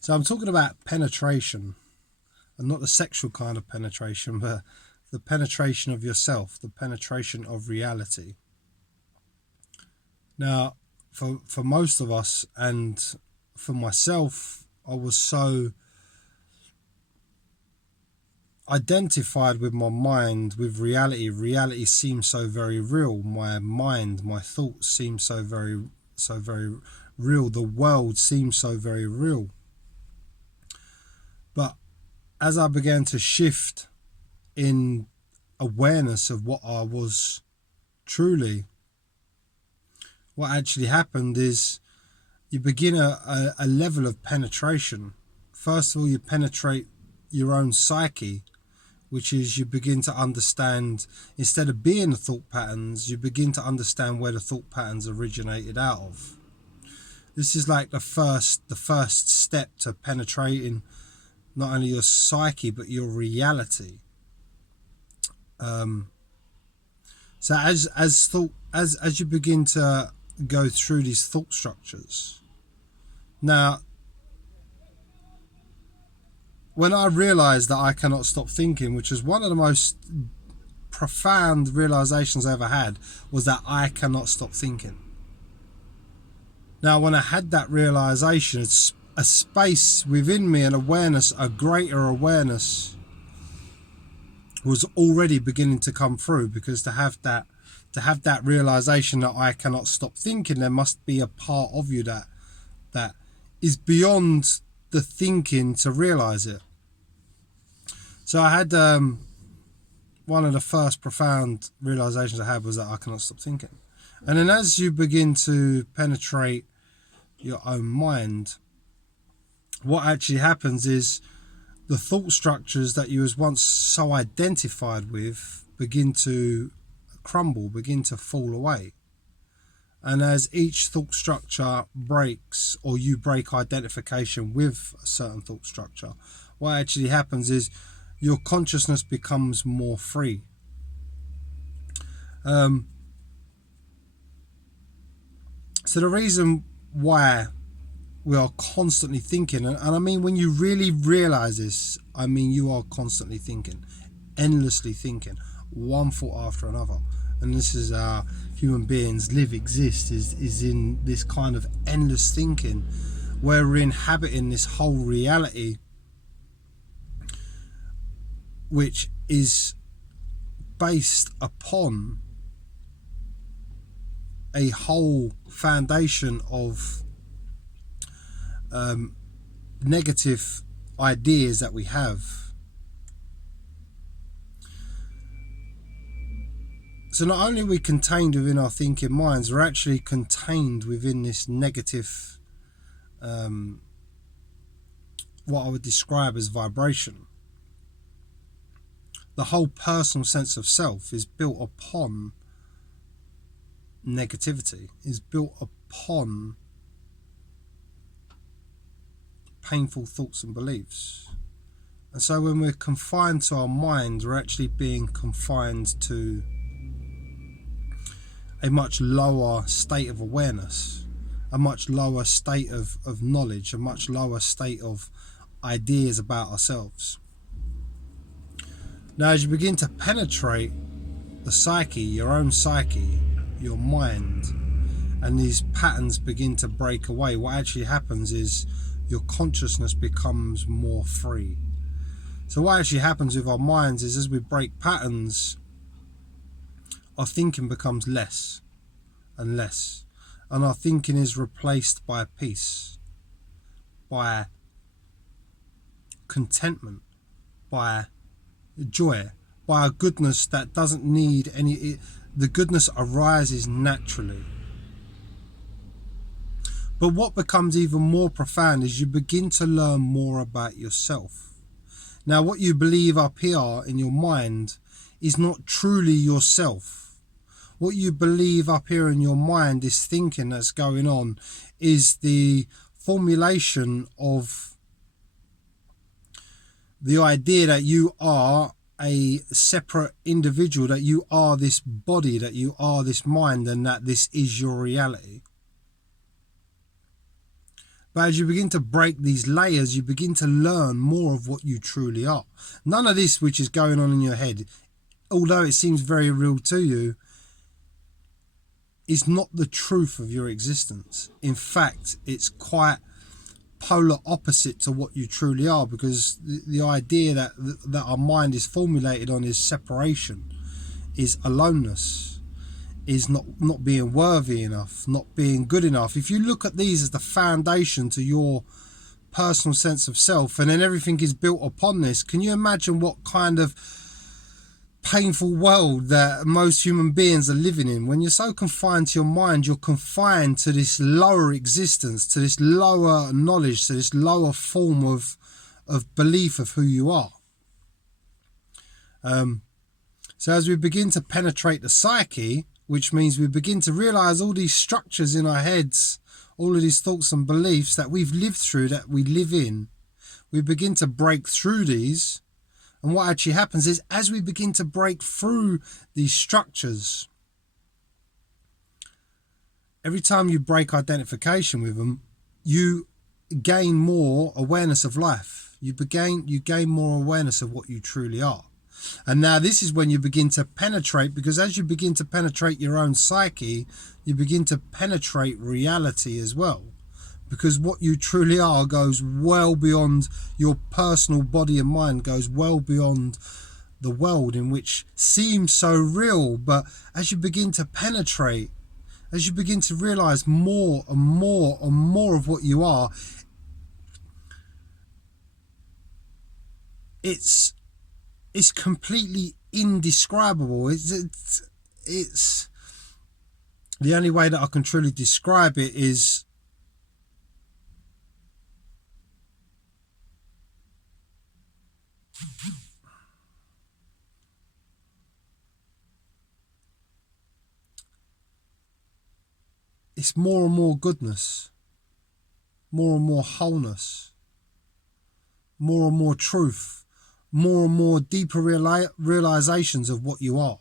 So I'm talking about penetration, and not the sexual kind of penetration, but the penetration of yourself, the penetration of reality. Now, for most of us, and for myself, I was so identified with my mind, with reality. Reality seemed so very real. My mind, my thoughts seemed so very real. The world seemed so very real. But as I began to shift in awareness of what I was truly, what actually happened is you begin a level of penetration. First of all, you penetrate your own psyche, which is you begin to understand, instead of being the thought patterns, you begin to understand where the thought patterns originated out of. This is like the first step to penetrating not only your psyche but your reality. So as you begin to go through these thought structures, now when I realized that I cannot stop thinking, which is one of the most profound realizations I ever had, was that I cannot stop thinking. Now, when I had that realization, it's a space within me, an awareness, a greater awareness was already beginning to come through, because to have that realization that I cannot stop thinking, there must be a part of you that is beyond the thinking to realize it. So I had one of the first profound realizations I had was that I cannot stop thinking. And then as you begin to penetrate your own mind, what actually happens is the thought structures that you was once so identified with begin to crumble, begin to fall away. And as each thought structure breaks, or you break identification with a certain thought structure, what actually happens is your consciousness becomes more free. So the reason why we are constantly thinking, and I mean, when you really realize this, I mean, you are constantly thinking, endlessly thinking, one thought after another. And this is how human beings live, exist, is in this kind of endless thinking, where we're inhabiting this whole reality, which is based upon a whole foundation of negative ideas that we have. So not only are we contained within our thinking minds, we're actually contained within this negative, what I would describe as vibration. The whole personal sense of self is built upon negativity, is built upon painful thoughts and beliefs. And so when we're confined to our mind, we're actually being confined to a much lower state of awareness, a much lower state of knowledge, a much lower state of ideas about ourselves. Now, as you begin to penetrate the psyche, your own psyche, your mind, and these patterns begin to break away, what actually happens is your consciousness becomes more free. So what actually happens with our minds is, as we break patterns, our thinking becomes less and less, and our thinking is replaced by peace, by contentment, by joy, by a goodness that doesn't need any. The goodness arises naturally. But what becomes even more profound is you begin to learn more about yourself. Now, what you believe up here in your mind is not truly yourself. What you believe up here in your mind, this thinking that's going on, is the formulation of the idea that you are a separate individual, that you are this body, that you are this mind, and that this is your reality. But as you begin to break these layers, you begin to learn more of what you truly are. None of this which is going on in your head, although it seems very real to you, is not the truth of your existence. In fact, it's quite polar opposite to what you truly are, because the idea that our mind is formulated on is separation, is aloneness, is not being worthy enough, not being good enough. If you look at these as the foundation to your personal sense of self, and then everything is built upon this, can you imagine what kind of painful world that most human beings are living in? When you're so confined to your mind, you're confined to this lower existence, to this lower knowledge, to this lower form of belief of who you are. So as we begin to penetrate the psyche, which means we begin to realize all these structures in our heads, all of these thoughts and beliefs that we've lived through, that we live in, we begin to break through these. And what actually happens is, as we begin to break through these structures, every time you break identification with them, you gain more awareness of life. You gain more awareness of what you truly are. And now this is when you begin to penetrate, because as you begin to penetrate your own psyche, you begin to penetrate reality as well. Because what you truly are goes well beyond your personal body and mind, goes well beyond the world in which seems so real. But as you begin to penetrate, as you begin to realize more and more and more of what you are, it's completely indescribable. It's the only way that I can truly describe it is it's more and more goodness, more and more wholeness, more and more truth, more and more deeper realizations of what you are.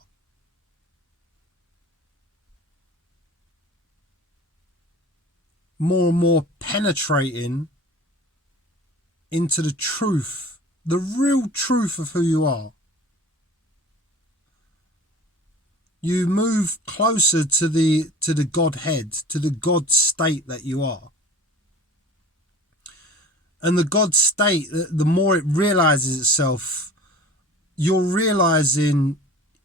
More and more penetrating into the truth, the real truth of who you are. You move closer to the Godhead, to the God state that you are. And the God state, the more it realizes itself, you're realizing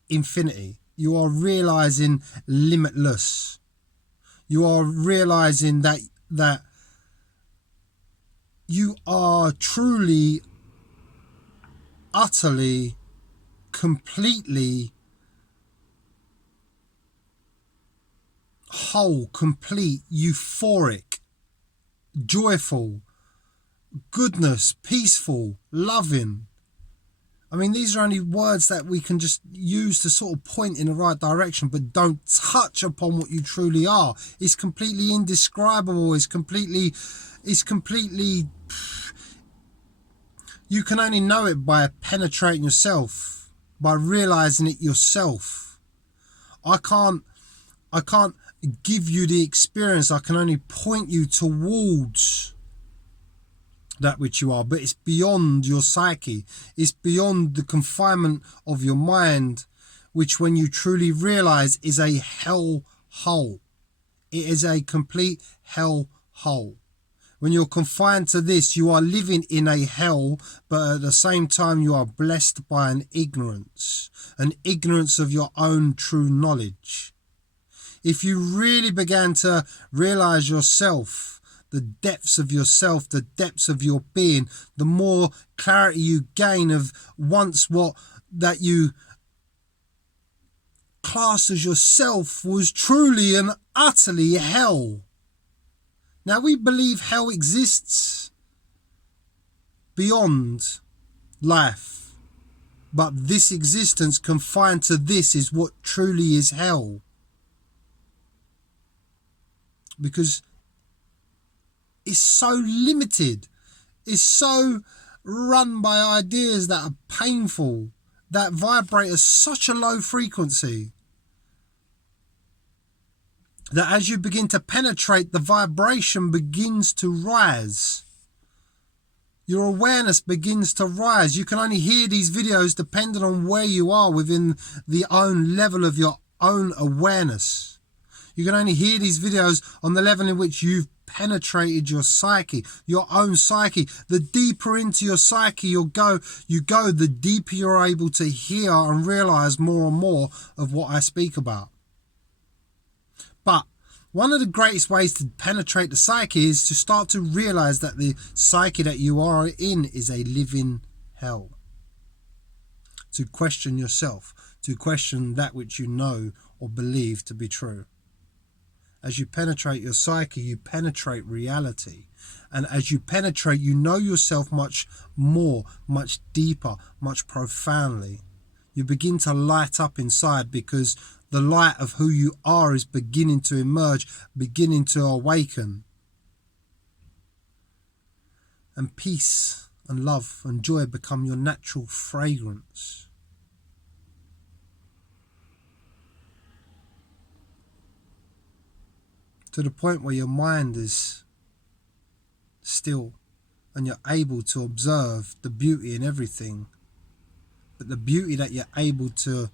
infinity. You are realizing limitless. You are realizing that you are truly, utterly, completely whole, complete, euphoric, joyful, goodness, peaceful, loving. I mean, these are only words that we can just use to sort of point in the right direction, but don't touch upon what you truly are. It's completely indescribable. It's completely, you can only know it by penetrating yourself, by realizing it yourself. I can't give you the experience. I can only point you towards that which you are, but it's beyond your psyche. It's beyond the confinement of your mind, which when you truly realize is a hell hole. It is a complete hell hole. When you're confined to this, you are living in a hell, but at the same time you are blessed by an ignorance of your own true knowledge. If you really began to realize yourself, the depths of yourself, the depths of your being, the more clarity you gain of once what that you class as yourself was truly and utterly hell. Now we believe hell exists beyond life, but this existence confined to this is what truly is hell. Because it's so limited, it's so run by ideas that are painful, that vibrate at such a low frequency, that as you begin to penetrate, the vibration begins to rise. Your awareness begins to rise. You can only hear these videos depending on where you are within the own level of your own awareness. You can only hear these videos on the level in which you've penetrated your psyche, your own psyche. The deeper into your psyche you go, the deeper you're able to hear and realize more and more of what I speak about. But one of the greatest ways to penetrate the psyche is to start to realize that the psyche that you are in is a living hell. To question yourself, to question that which you know or believe to be true. As you penetrate your psyche, you penetrate reality. And as you penetrate, you know yourself much more, much deeper, much profoundly. You begin to light up inside because the light of who you are is beginning to emerge, beginning to awaken. And peace and love and joy become your natural fragrance. To the point where your mind is still and you're able to observe the beauty in everything. But the beauty that you're able to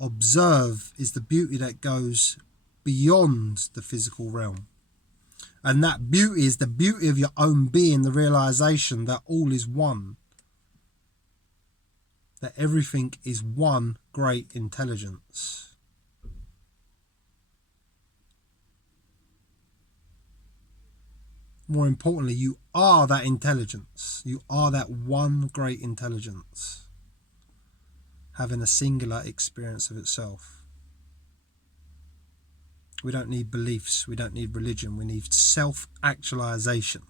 observe is the beauty that goes beyond the physical realm. And that beauty is the beauty of your own being, the realization that all is one. That everything is one great intelligence. More importantly, you are that intelligence. You are that one great intelligence, having a singular experience of itself. We don't need beliefs. We don't need religion. We need self-actualization,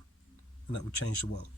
and that will change the world.